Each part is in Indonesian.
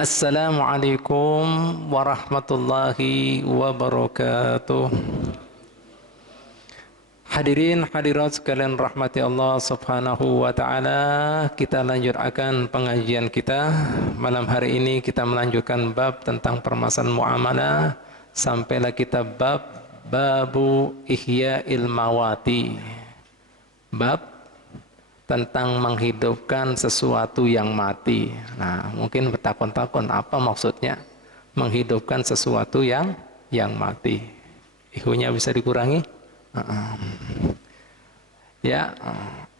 Assalamualaikum warahmatullahi wabarakatuh. Hadirin hadirat sekalian rahmati Allah subhanahu wa ta'ala, kita lanjutkan pengajian kita. Malam hari ini kita melanjutkan bab tentang permasalahan muamalah. Sampailah kita babu ihya'il mawati, bab tentang menghidupkan sesuatu yang mati. Nah, mungkin bertakon-takon apa maksudnya menghidupkan sesuatu yang mati. Ihunya bisa dikurangi? Ya,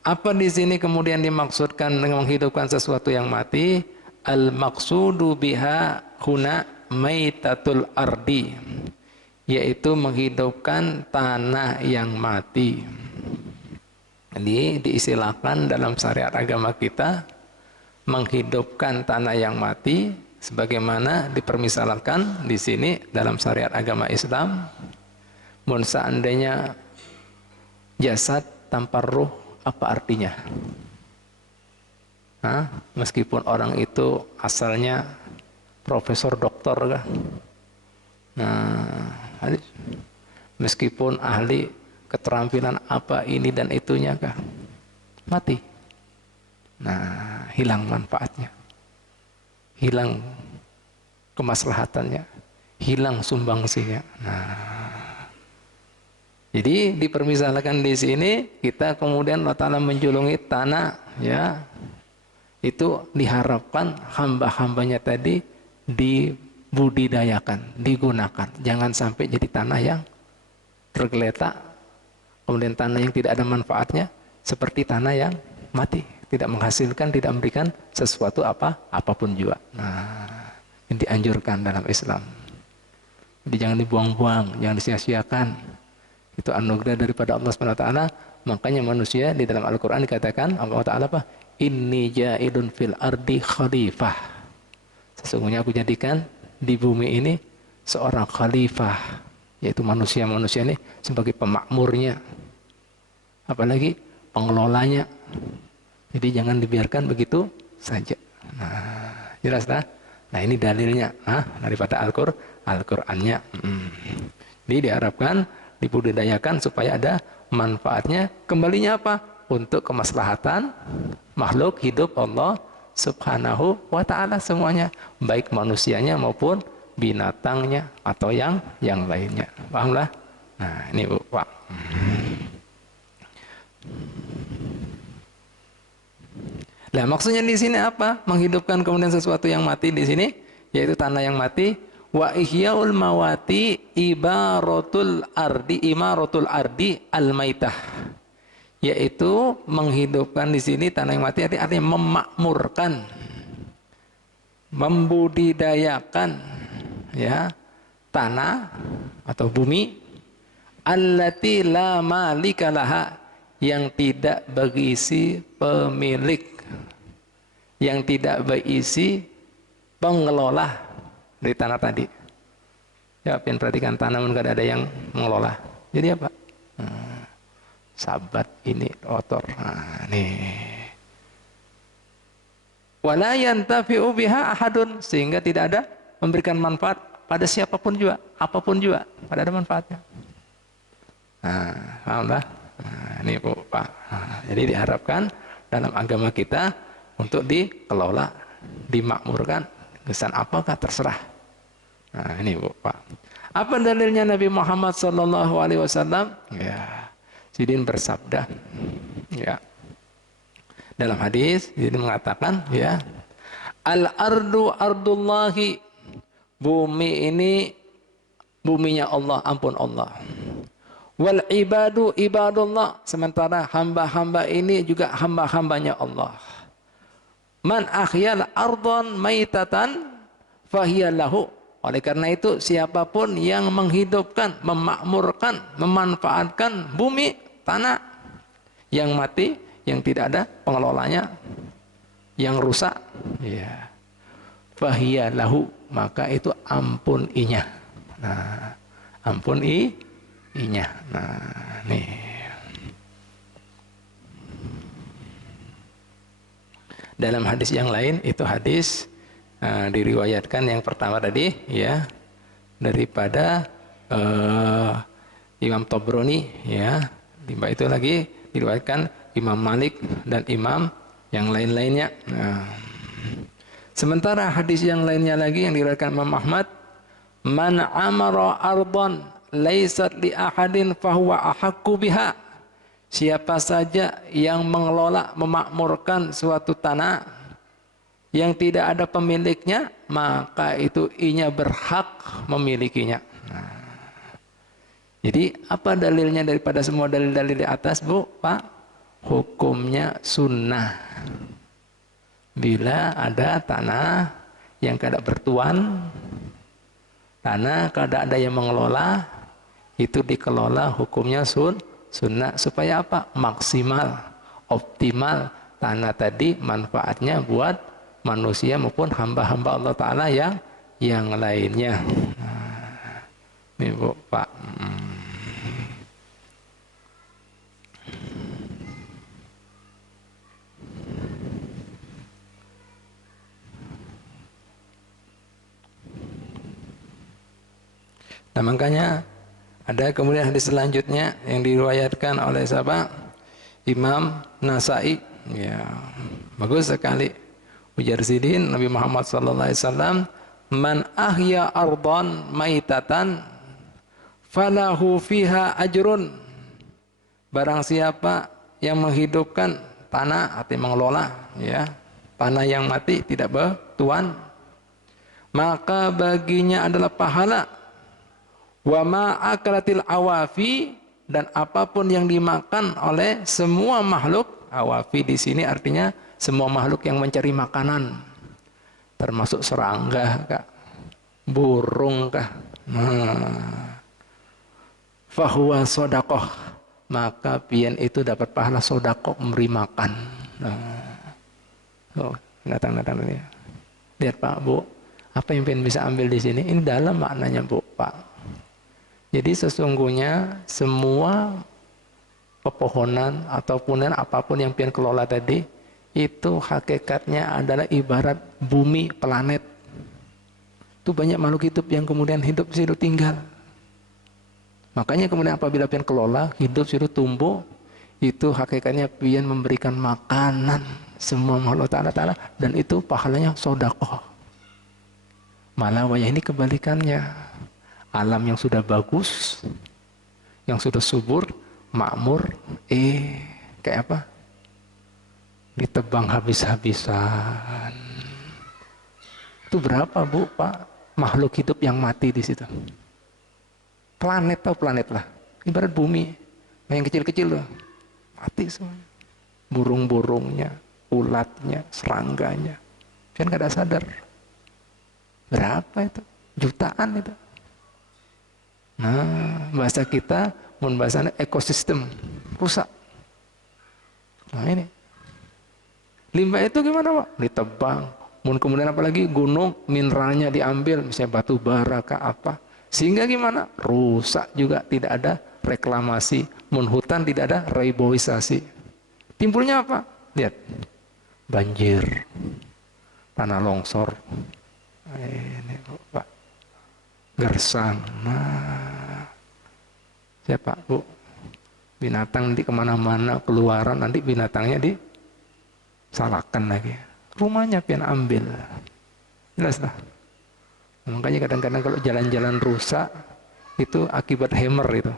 apa di sini kemudian dimaksudkan dengan menghidupkan sesuatu yang mati? Al-maqsudu biha huna maitatul ardi, yaitu menghidupkan tanah yang mati. Jadi diistilahkan dalam syariat agama kita menghidupkan tanah yang mati, sebagaimana dipermisalkan di sini dalam syariat agama Islam. Mun seandainya jasad tanpa ruh, apa artinya? Meskipun orang itu asalnya profesor doktor kah? Nah, meskipun ahli keterampilan apa ini dan itunya kah? Mati. Nah, hilang manfaatnya, hilang kemaslahatannya, hilang sumbangsinya. Nah, jadi dipermisalkan di sini kita kemudian Allah Ta'ala menjulungi tanah, ya, itu diharapkan hamba-hambanya tadi dibudidayakan, digunakan, jangan sampai jadi tanah yang tergeletak. Kemudian tanah yang tidak ada manfaatnya seperti tanah yang mati, tidak menghasilkan, tidak memberikan sesuatu apapun juga. Nah, ini dianjurkan dalam Islam. Jadi jangan dibuang-buang, jangan disia-siakan. Itu anugerah daripada Allah SWT. Makanya manusia di dalam Al-Quran dikatakan Allah Ta'ala apa? Inni ja'idun fil ardi khalifah. Sesungguhnya aku jadikan di bumi ini seorang khalifah, yaitu manusia-manusia ini sebagai pemakmurnya, apalagi pengelolanya. Jadi jangan dibiarkan begitu saja. Nah, jelas dah. Nah, ini dalilnya daripada Al-Qur'annya. Jadi diharapkan dibudidayakan supaya ada manfaatnya. Kembalinya apa? Untuk kemaslahatan makhluk hidup Allah Subhanahu wa ta'ala semuanya, baik manusianya maupun binatangnya atau yang lainnya. Pahamlah? Nah, ini Pak. Nah, maksudnya di sini apa? Menghidupkan kemudian sesuatu yang mati di sini, yaitu tanah yang mati. Wa ihyaul mawati imaratul ardi al-maitah. Yaitu menghidupkan di sini tanah yang mati artinya memakmurkan, membudidayakan, ya, tanah atau bumi allati la malika laha, yang tidak berisi pemilik, yang tidak berisi pengelola dari tanah tadi. Ya, perhatikan tanah mungkin ada yang mengelola. Jadi apa? Sabat ini kotor. Nah, nih. Wala yantafi'u biha ahadun, sehingga tidak ada memberikan manfaat pada siapapun juga, apapun juga, pada ada manfaatnya. Nah, paham lah? Nah, ini Bu, Pak. Nah, jadi diharapkan dalam agama kita untuk dikelola, dimakmurkan, kesan apakah terserah. Nah, ini Bu, Pak. Apa dalilnya Nabi Muhammad SAW? Ya, Sidin bersabda, ya, dalam hadis Sidin mengatakan, ya, al-ardu ardullahi, bumi ini buminya Allah, ampun Allah. Wal ibadu ibadullah, sementara hamba-hamba ini juga hamba-hambanya Allah. Man ahyal ardon maitatan fahiyalahu. Oleh karena itu, siapapun yang menghidupkan, memakmurkan, memanfaatkan bumi, tanah yang mati, yang tidak ada pengelolanya, yang rusak, ya, fahiyalahu, maka itu ampun inya. Nah, ampun inya. Nah, nih. Dalam hadis yang lain, itu hadis Diriwayatkan yang pertama tadi ya daripada Imam Tobroni ya. Timba itu lagi diriwayatkan Imam Malik dan imam yang lain-lainnya. Sementara hadis yang lainnya lagi yang diriwayatkan Imam Ahmad, man amara ardan laisat li ahadin fahuwa ahaqqu biha. Siapa saja yang mengelola, memakmurkan suatu tanah yang tidak ada pemiliknya, maka itu inya berhak memilikinya. Jadi apa dalilnya daripada semua dalil-dalil di atas, Bu, Pak? Hukumnya sunnah. Bila ada tanah yang kada bertuan, tanah kada ada yang mengelola, itu dikelola hukumnya sunnah. Supaya apa? Maksimal, optimal tanah tadi manfaatnya buat manusia maupun hamba-hamba Allah Ta'ala yang lainnya. Ini Bu, Pak. Nah makanya ada kemudian hadis selanjutnya yang diriwayatkan oleh siapa? Imam Nasai. Ya, bagus sekali. Ujar sidin Nabi Muhammad SAW, man ahya ardan maitatan falahu fiha ajrun. Barang siapa yang menghidupkan tanah atau mengelola ya tanah yang mati tidak bertuan, maka baginya adalah pahala. Wa ma akalatil awafi, dan apapun yang dimakan oleh semua makhluk. Awafi di sini artinya semua makhluk yang mencari makanan, termasuk serangga kah, burung kah, fahuwa sodakoh, maka pian itu dapat pahala sodakoh, memberi makan. Datang ya. Lihat Pak, Bu, apa yang pian bisa ambil di sini? Ini dalam maknanya, Bu, Pak. Jadi sesungguhnya semua pepohonan ataupun apapun yang pian kelola tadi, itu hakikatnya adalah ibarat bumi, planet. Itu banyak makhluk hidup yang kemudian hidup situ tinggal. Makanya kemudian apabila pian kelola, hidup situ tumbuh, itu hakikatnya pian memberikan makanan semua makhluk Ta'ala, dan itu pahalanya sodakoh. Malah wajah ini kebalikannya. Alam yang sudah bagus, yang sudah subur, makmur, kayak apa? Ditebang habis-habisan. Itu berapa, Bu, Pak, makhluk hidup yang mati di situ? Planet, tahu planet lah, ibarat bumi. Nah, yang kecil-kecil loh, mati semua. Burung-burungnya, ulatnya, serangganya, kan kada sadar. Berapa itu? Jutaan itu. Nah, bahasa kita, bahasanya ekosistem rusak. Nah ini. Limbah itu gimana, Pak? Ditebang. Kemudian apalagi gunung, mineralnya diambil, misalnya batu bara kah apa. Sehingga gimana? Rusak juga, tidak ada reklamasi. Hutan tidak ada reboisasi. Timbulnya apa? Lihat. Banjir. Tanah longsor. Ini, Pak. Gersang. Nah. Siapa, Bu? Binatang nanti kemana-mana keluaran, nanti binatangnya disalahkan lagi. Rumahnya pian ambil. Jelas lah. Makanya kadang-kadang kalau jalan-jalan rusak, itu akibat hammer itu.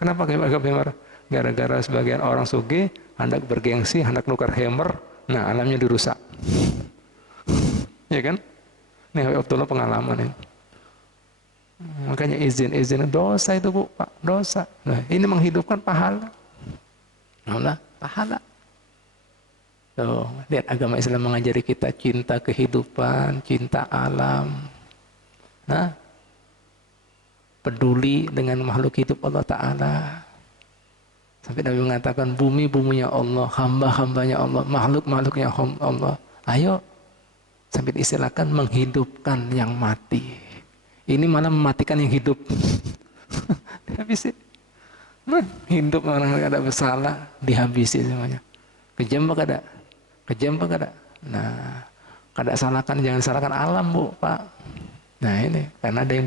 Kenapa akibat hammer? Gara-gara sebagian orang sugih, hendak bergengsi, hendak nukar hammer, nah alamnya dirusak. Ya kan? Ini Abdullah pengalaman ini. Makanya izin dosa itu, Bu, Pak, dosa. Nah, ini menghidupkan pahala. Allah, pahala. Tuh, lihat agama Islam mengajari kita cinta kehidupan, cinta alam. Nah, peduli dengan makhluk hidup Allah Ta'ala. Sampai Nabi mengatakan bumi-buminya Allah, hamba-hambanya Allah, makhluk-makhluknya Allah. Ayo, sampai diistilahkan menghidupkan yang mati. Ini malah mematikan yang hidup. Dihabisi. Hidup orang yang ada bersalah, dihabisi semuanya. Kejam apa kada? Kejam apa kada? Nah, Kada salahkan, jangan salahkan alam, Bu, Pak. Nah ini, karena ada yang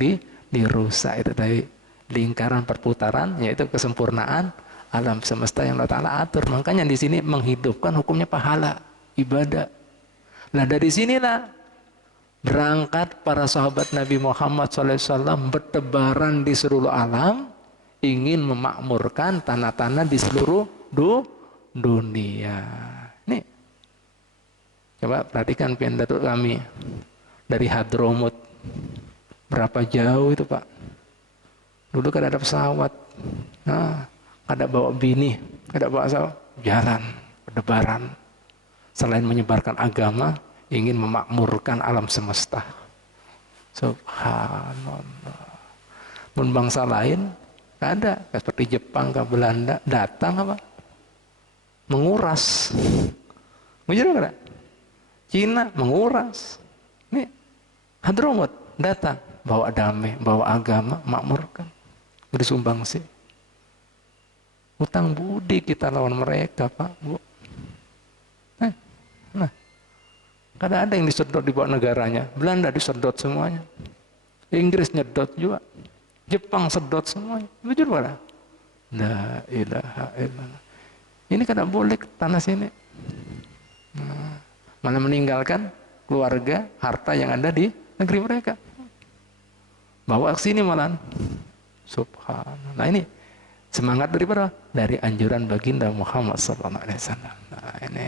dirusak itu tadi. Lingkaran perputaran, yaitu kesempurnaan alam semesta yang Allah Ta'ala atur. Makanya di sini menghidupkan hukumnya pahala, ibadah. Nah dari sinilah berangkat para sahabat Nabi Muhammad SAW bertebaran di seluruh alam, ingin memakmurkan tanah-tanah di seluruh dunia. Nih, coba perhatikan pidato kami dari Hadramut. Berapa jauh itu, Pak? Dulu kan ada pesawat, nah, ada bawa bini, ada bawa pesawat, jalan, berdebaran. Selain menyebarkan agama, ingin memakmurkan alam semesta. Subhanallah. Pun bangsa lain ada, seperti Jepang ke Belanda, datang apa? Menguras. Begitu kan? Cina menguras. Nih, Hadramut datang, bawa damai, bawa agama, makmurkan. Bersumbangsi. Hutang budi kita lawan mereka, Pak, Bu. Nah, kadang ada yang disedot di bawah negaranya. Belanda disedot semuanya. Inggris nyedot juga. Jepang sedot semuanya. Jujur pada. La ilaha illallah. Ini kadang boleh tanah sini. Nah, malah meninggalkan keluarga, harta yang ada di negeri mereka. Bawa ke sini malah. Subhanallah. Nah ini semangat daripada dari anjuran baginda Muhammad sallallahu alaihi wasallam. Nah ini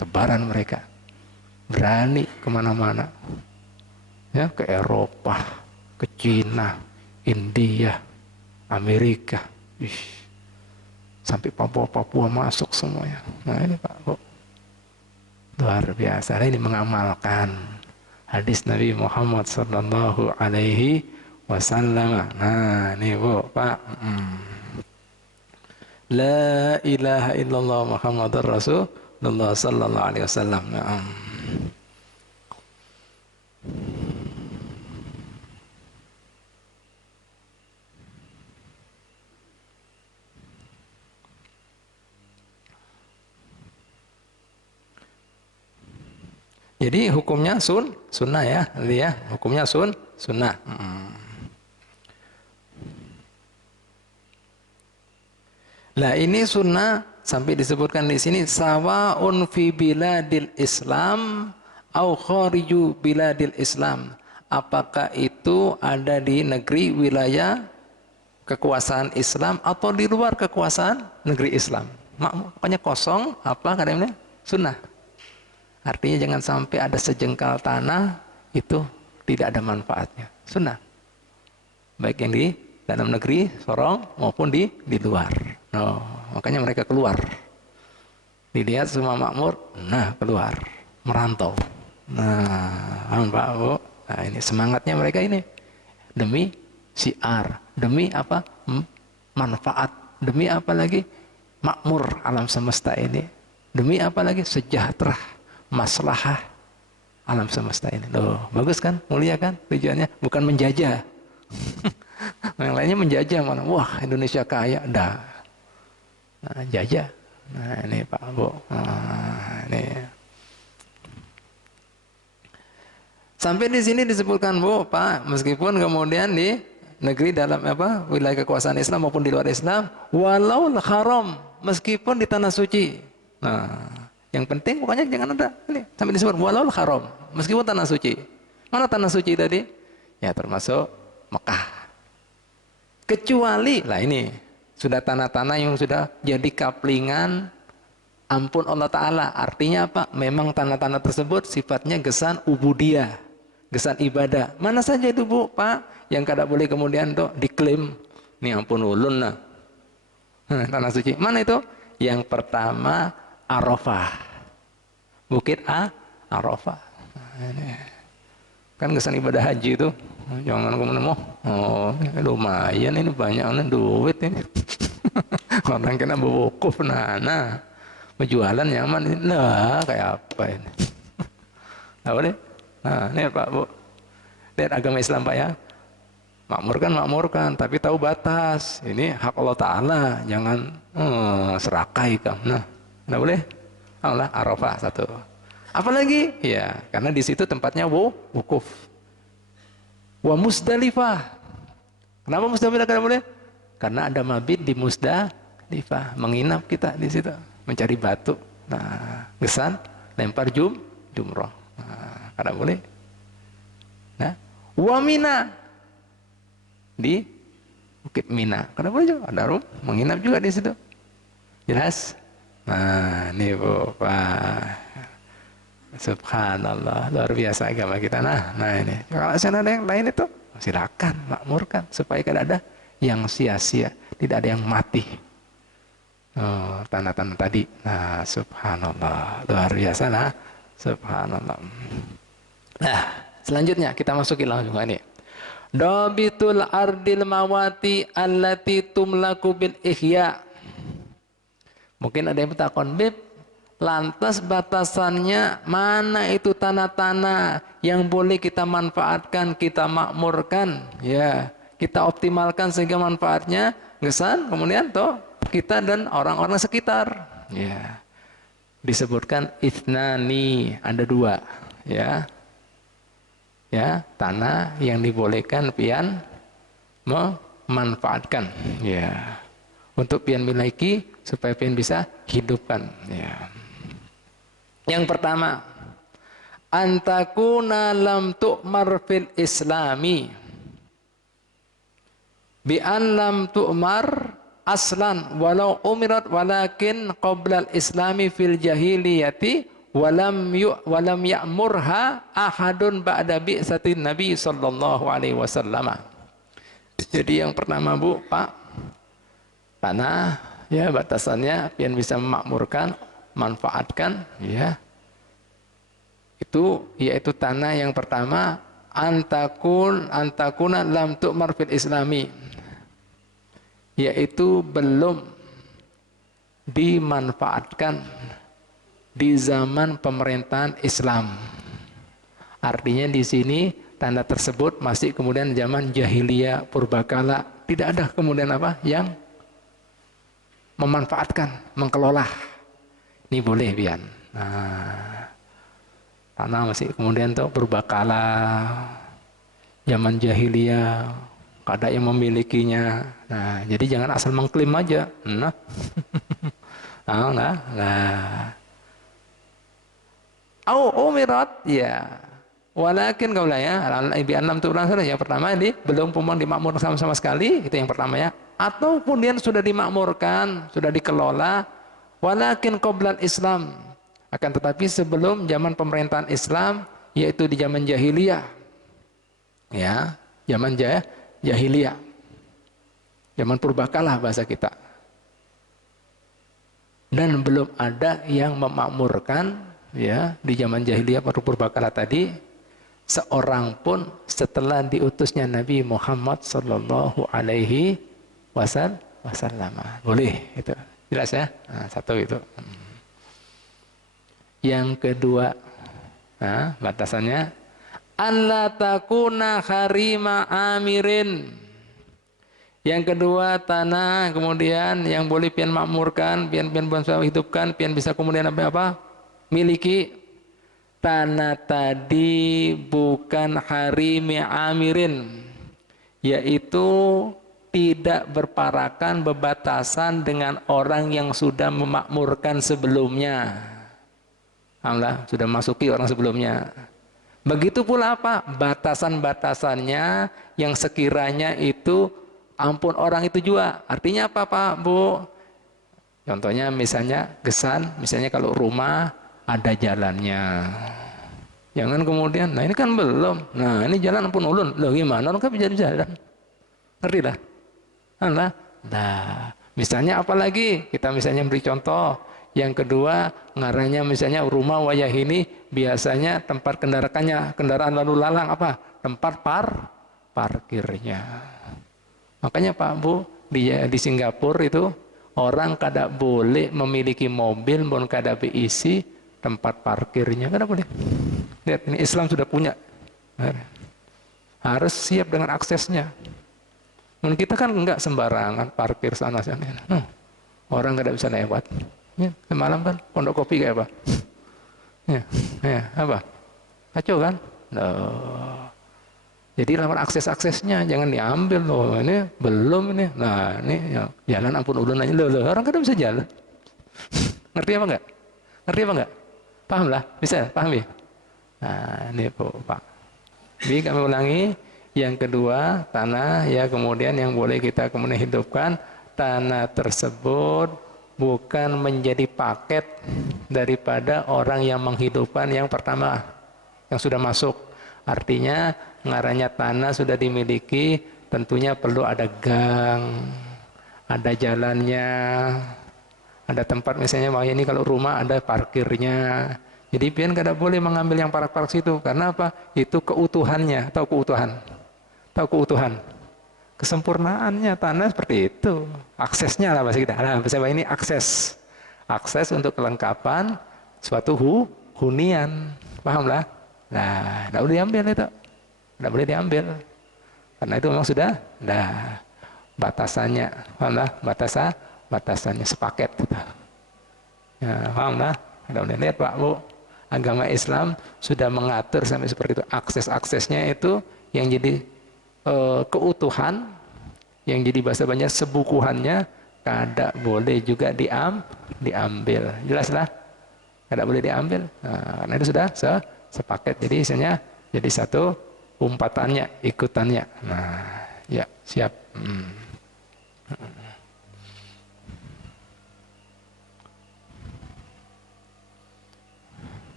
tebaran mereka berani kemana-mana, ya, ke Eropa, ke Cina, India, Amerika, sampai Papua masuk semuanya. Nah ini Pak, kok luar biasa. Nah, ini mengamalkan hadis Nabi Muhammad sallallahu alaihi wasallam. Nah ini Bu, Pak. La ilaha illallah Muhammadur Rasulullah sallallahu alaihi wasallam. Jadi hukumnya sunnah ya, hukumnya sunnah. Nah ini sunnah sampai disebutkan di sini sawaun fi biladil Islam au khariju biladil Islam. Apakah itu ada di negeri wilayah kekuasaan Islam atau di luar kekuasaan negeri Islam? Makanya kosong apa katanya? Sunnah. Artinya jangan sampai ada sejengkal tanah itu tidak ada manfaatnya. Sunnah. Baik yang di dalam negeri Sorong maupun di luar. Oh, makanya mereka keluar. Dilihat semua makmur, nah keluar, merantau. Nah, Pak Bu, nah ini semangatnya mereka ini demi syiar, demi apa? Manfaat, demi apa lagi? Makmur alam semesta ini, demi apa lagi? Sejahtera, maslahah alam semesta ini. Loh, bagus kan? Mulia kan? Tujuannya bukan menjajah. Yang lainnya menjajah mana? Wah, Indonesia kaya, dah. Nah, jajah. Nah, ini Pak Bu. Nah, ini. Sampai di sini disebutkan Bu, Pak, meskipun kemudian di negeri dalam apa? Wilayah kekuasaan Islam maupun di luar Islam, walau haram, meskipun di tanah suci. Nah, yang penting pokoknya jangan ada. Ini sampai disebut walau haram, meskipun tanah suci. Mana tanah suci tadi? Ya termasuk Mekah. Kecuali, lah ini sudah tanah-tanah yang sudah jadi kaplingan ampun Allah Ta'ala. Artinya apa? Memang tanah-tanah tersebut sifatnya gesan ubudiyah, gesan ibadah. Mana saja itu Bu, Pak, yang kada boleh kemudian tuh diklaim nih ampun ulun lah tanah suci. Mana itu? Yang pertama Arafah, Bukit Arafah. Nah, ini kan gesan ibadah haji itu. Jangan kemudian oh lumayan ini banyak duit ini. Orang kena berwukuf nah berjualan nyaman ini. Nah kayak apa ini? Nah boleh? Nah ini Pak Bu, lihat agama Islam Pak ya. Makmurkan, tapi tahu batas. Ini hak Allah Ta'ala, jangan serakai kamu. Nah boleh? Allah Arafah satu. Apalagi? Ya, karena di situ tempatnya wukuf. Wa Musdalifah. Kenapa Musdalifah tidak boleh? Karena ada mabit di Musdalifah, menginap kita di situ, mencari batu. Nah, gesan, lempar jumroh. Nah, kada boleh. Nah, wa Mina, di Bukit Mina, kada boleh juga. Ada menginap juga di situ. Jelas? Nah, ini Bu, Pak. Subhanallah, luar biasa agama kita. Nah ini. Kalau sana ada yang lain itu, silakan makmurkan supaya tidak ada yang sia-sia, tidak ada yang mati. Oh, tanda-tanda tadi. Nah, subhanallah, luar biasa. Nah, subhanallah. Nah, selanjutnya kita masuki langsung ini. Dabitul ardil mawati allati tumlaku bil ihya. Mungkin ada yang bertakon, Bib, lantas batasannya mana itu tanah-tanah yang boleh kita manfaatkan, kita makmurkan, ya, kita optimalkan sehingga manfaatnya gesan, kemudian toh kita dan orang-orang sekitar, ya. Disebutkan ithnani, ada dua, ya. Ya, tanah yang dibolehkan pian memanfaatkan, ya. Untuk pian miliki supaya pian bisa hidupkan, ya. Yang pertama, antakuna lam tu'mar fil islami bi an lam tu'mar aslan walau umirat walakin qabla al-islami fil jahiliyati walam ya'murha ahadun ba'da bi'satin nabi sallallahu alaihi wasallam. Jadi yang pertama Bu, Pak, tanah, ya, batasannya pian bisa memakmurkan, manfaatkan, ya, itu yaitu tanah yang pertama antakuna lam tu'mar fil islami, yaitu belum dimanfaatkan di zaman pemerintahan Islam. Artinya di sini tanda tersebut masih kemudian zaman jahiliyah purbakala, tidak ada kemudian apa yang memanfaatkan, mengelola. Ini boleh pian. Nah, tanah masih kemudian tuh purbakala, zaman jahiliyah, kada yang memilikinya. Nah, jadi jangan asal mengklaim aja. Nah, nah. Umirat, ya. Walakin kaulanya bi annam tu ya, pertama ini belum dimakmurkan sama sekali, itu yang pertama, ya. Atau kemudian sudah dimakmurkan, sudah dikelola, walakin qoblal Islam, akan tetapi sebelum zaman pemerintahan Islam, yaitu di zaman jahiliyah, ya, zaman jahiliyah, zaman purbakala bahasa kita, dan belum ada yang memakmurkan, ya, di zaman jahiliyah purbakala tadi seorang pun setelah diutusnya Nabi Muhammad sallallahu alaihi wasallam. Boleh, itu jelas, ya. Nah, satu itu. Yang kedua, nah, batasannya alla takuna harima amirin. Yang kedua, tanah kemudian yang boleh pian makmurkan, pian bisa hidupkan, pian bisa kemudian apa miliki. Tanah tadi bukan harimi amirin, yaitu tidak berparakan berbatasan dengan orang yang sudah memakmurkan sebelumnya. Alhamdulillah, sudah masuki orang sebelumnya. Begitu pula apa? Batasan-batasannya yang sekiranya itu ampun orang itu juga. Artinya apa, Pak, Bu? Contohnya misalnya gesan, misalnya kalau rumah ada jalannya. Jangan kemudian, nah ini kan belum. Nah, ini jalan ampun ulun. Loh gimana? Orang kan bisa jalan. Ngerti lah. Nah, misalnya apalagi? Kita misalnya beri contoh. Yang kedua, ngaranya misalnya rumah wayah ini biasanya tempat kendaraan lalu lalang apa? Tempat parkirnya. Makanya Pak Bu, di Singapura itu orang kada boleh memiliki mobil pun kada diisi tempat parkirnya, kada boleh. Lihat, ini Islam sudah punya. Harus siap dengan aksesnya. Dan kita kan enggak sembarangan parkir sana sini. Orang kada bisa lewat. Ya, semalam kan pondok kopi kayak apa? Ya, ya, apa? Kacau kan? Loh. Jadi lawan akses-aksesnya jangan diambil loh. Ini belum ini. Nah, ini ya, jalan ampun ulun aja loh. Orang kan bisa jalan. Ngerti apa enggak? Ngerti apa enggak? Paham lah? Bisa? Paham ya? Nah, ini Pak. Jadi kami ulangi. Yang kedua, tanah ya kemudian yang boleh kita kemudian hidupkan, tanah tersebut bukan menjadi paket daripada orang yang menghidupkan yang pertama, yang sudah masuk. Artinya ngarannya tanah sudah dimiliki, tentunya perlu ada gang, ada jalannya, ada tempat misalnya, ini kalau rumah ada parkirnya. Jadi pian kada boleh mengambil yang parak-parak situ. Karena apa? Itu keutuhannya. Tahu keutuhan? Tahu keutuhan? Kesempurnaannya tanah seperti itu. Aksesnya lah bahasa kita. Nah, bahasa ini akses. Akses untuk kelengkapan suatu hunian. Paham lah? Nah, tidak boleh diambil itu. Tidak boleh diambil. Karena itu memang sudah batasannya. Paham lah? Batasannya sepaket. Ya, paham lah? Tidak boleh lihat Pak Bu. Agama Islam sudah mengatur sampai seperti itu. Akses-aksesnya itu yang jadi keutuhan, yang jadi bahasa banyak sebukuhannya kada boleh juga diambil. Jelas lah? Kada boleh diambil. Nah, karena itu sudah sepaket. Jadi isinya jadi satu umpatannya, ikutannya. Nah, ya siap.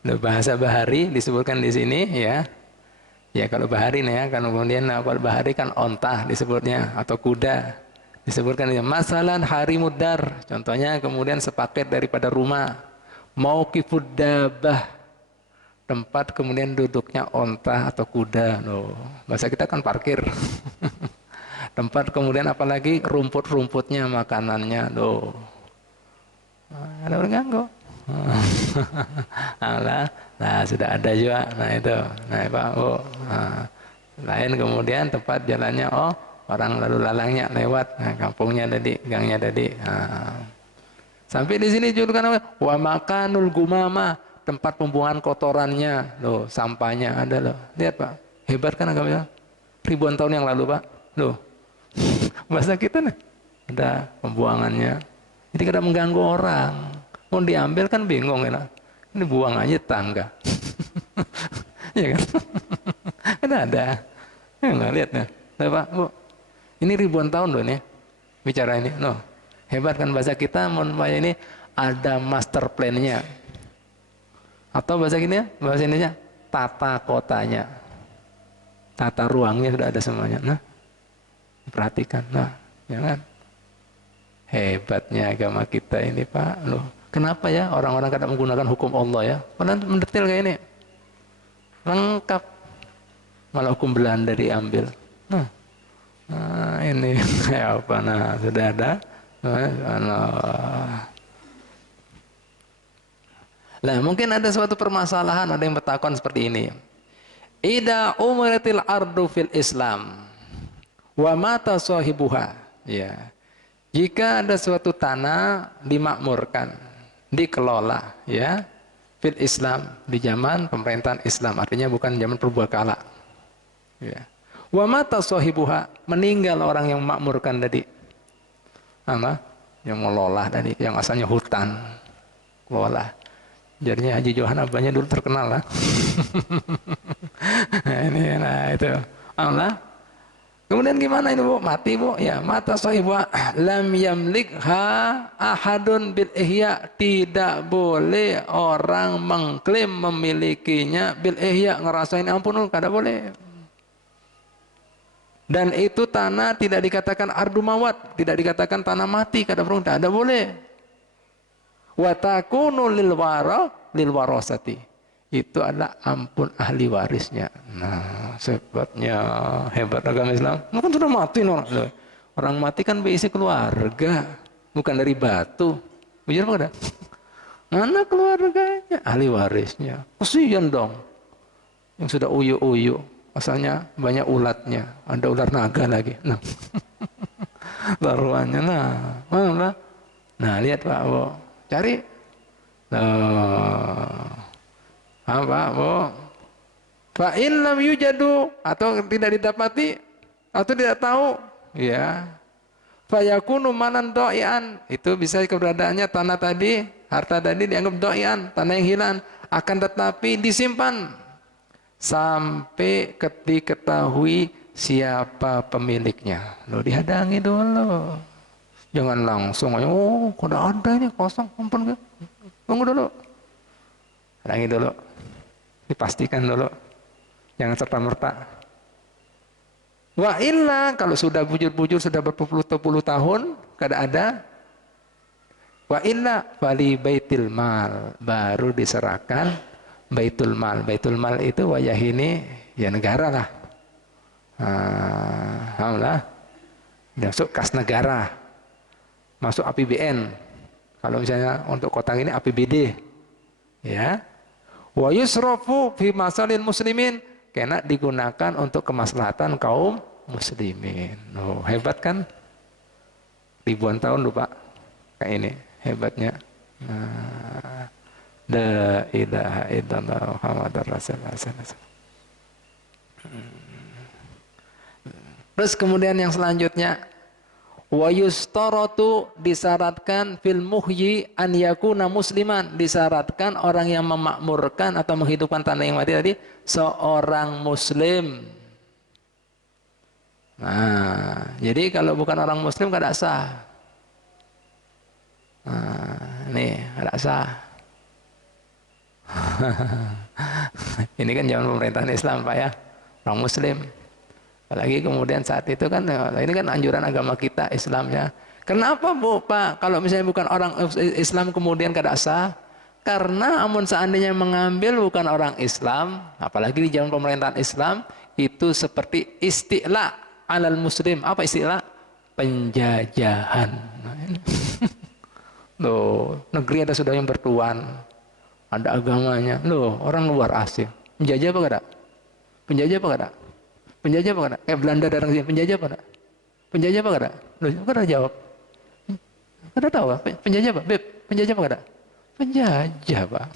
Bahasa bahari disebutkan di sini ya. Ya kalau bahari nih ya, kan kemudian kalau bahari kan onta disebutnya atau kuda disebutkan ya. Masalan hari mudar, contohnya kemudian sepaket daripada rumah. Mauqifud dabah, tempat kemudian duduknya onta atau kuda. Loh, bahasa kita kan parkir. Tempat kemudian apalagi rumput-rumputnya, makanannya. Loh, ada orang ganggu. Nah sudah ada juga. Nah itu, nah Pak Bu. Nah, lain kemudian tempat jalannya, oh orang lalu lalangnya lewat, nah, kampungnya tadi, gangnya tadi. Nah, sampai di sini juga kan wa makanul gumama, tempat pembuangan kotorannya, loh sampahnya ada loh. Lihat Pak, hebat kan agamanya. Ribuan tahun yang lalu Pak, loh. Bahasa kita nih, ada pembuangannya. Jadi kada mengganggu orang. Mau diambil kan bingung ya. Ini buang aja tangga. Ya kan? Kan ada. Ya nggak lihat ya. Nah, Pak, Bu. Ini ribuan tahun loh ini. Bicara ini. No. Hebat kan bahasa kita ini ada master plan-nya. Atau bahasa gini ya, bahasa Indonesia tata kotanya. Tata ruangnya sudah ada semuanya. Nah. Perhatikan. Nah, ya kan? Hebatnya agama kita ini, Pak. Loh. Kenapa ya orang-orang kadang menggunakan hukum Allah ya? Padahal mendetail kayak ini. Lengkap. Malah hukum Belanda diambil. Nah ini kayak apa? Nah, sudah ada. Nah, mungkin ada suatu permasalahan, ada yang bertakon seperti ini. Ida umaratil ardu fil Islam wa mata sahibuha. Ya. Jika ada suatu tanah dimakmurkan, dikelola ya fil Islam, di zaman pemerintahan Islam, artinya bukan zaman purbakala ya. Wa mata sahibuha, meninggal orang yang memakmurkan tadi, yang mengelola tadi, yang asalnya hutan kelola. Jadinya Haji Johan abahnya dulu terkenal lah. Nah itu Allah. Kemudian gimana ini Bu? Mati Bu? Ya, mata sahibah lam yamlikha ahadun bil ihya, tidak boleh orang mengklaim memilikinya bil ihya, ngerasain ampun kada boleh. Dan itu tanah tidak dikatakan ardu mawat, tidak dikatakan tanah mati, kada boleh. Wa takunu lil warasati. Itu adalah ampun ahli warisnya. Nah, hebat agama Islam. Nah, kan sudah mati orang. Orang mati kan berisi keluarga, bukan dari batu. Benar apa enggak? Mana keluarganya? Ahli warisnya. Kasihan dong. Yang sudah uyu-uyu, asalnya banyak ulatnya, ada ular naga lagi. Nah, taruhannya nah, mana? Nah, lihat Pak, cari Apa, Bu? Fa in lam yujadu, atau tidak didapati atau tidak tahu, ya. Fa yakunu manan doian, itu bisa keberadaannya tanah tadi, harta tadi dianggap doian, tanah yang hilang, akan tetapi disimpan sampai diketahui siapa pemiliknya. Lo dihadangi dulu. Jangan langsung aja, oh, kok ada ini kosong, ampun. Tunggu dulu. Hadangi dulu. Dipastikan dulu. Jangan serta-merta. Wa illa, kalau sudah bujur-bujur, sudah berpuluh-puluh tahun, kada ada. Wa illa wali baitul mal, baru diserahkan baitul mal. Baitul mal itu wayah ini ya negara lah. Alhamdulillah. Masuk kas negara. Masuk APBN. Kalau misalnya untuk kota ini APBD. Ya. Wa yusrafu fi masalil muslimin, karena digunakan untuk kemaslahatan kaum muslimin. Oh, hebat kan? Ribuan tahun lupa kayak ini. Hebatnya. La ilaha illallah Muhammadar Rasulullah. Terus kemudian yang selanjutnya, wa yustaratu, disyaratkan fil muhyi an yakuna musliman, disyaratkan orang yang memakmurkan atau menghidupkan tanah yang mati tadi seorang muslim. Nah, jadi kalau bukan orang muslim kada sah. Nah, nih kada sah. Ini kan zaman pemerintahan Islam, Pak, ya. Orang muslim. Apalagi kemudian saat itu kan, ini kan anjuran agama kita, Islamnya. Kenapa, Bu, Pak? Kalau misalnya bukan orang Islam kemudian kada sah? Karena amun seandainya mengambil bukan orang Islam, apalagi di zaman pemerintahan Islam, itu seperti isti'la alal muslim. Apa isti'la? Penjajahan. Loh, negeri ada sudah yang bertuan, ada agamanya. Loh, orang luar asing. Penjajah apa kada? Penjajah apa kada? Penjajah apa kada? Kayak Belanda datang sini, penjajah apa kada? Penjajah apa kada? Loh, kada jawab. Kada tahu, penjajah apa? Beb, penjajah apa kada? Penjajah, Pak.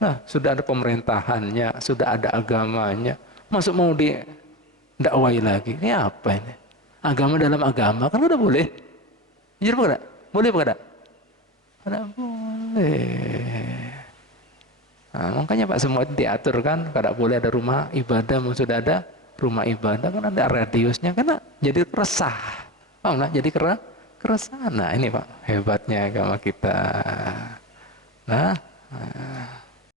Nah, sudah ada pemerintahannya, sudah ada agamanya. Masuk mau dakwai lagi. Ini apa ini? Agama dalam agama kan udah boleh. Jujur apa kada? Boleh apa kada? Kada boleh. Nah, makanya Pak, semua itu diatur kan, kada boleh ada rumah ibadah, sudah ada rumah ibadah kan ada radiusnya, karena jadi resah. Paham lah? Jadi keresahan. Nah, ini Pak, hebatnya agama kita. Nah,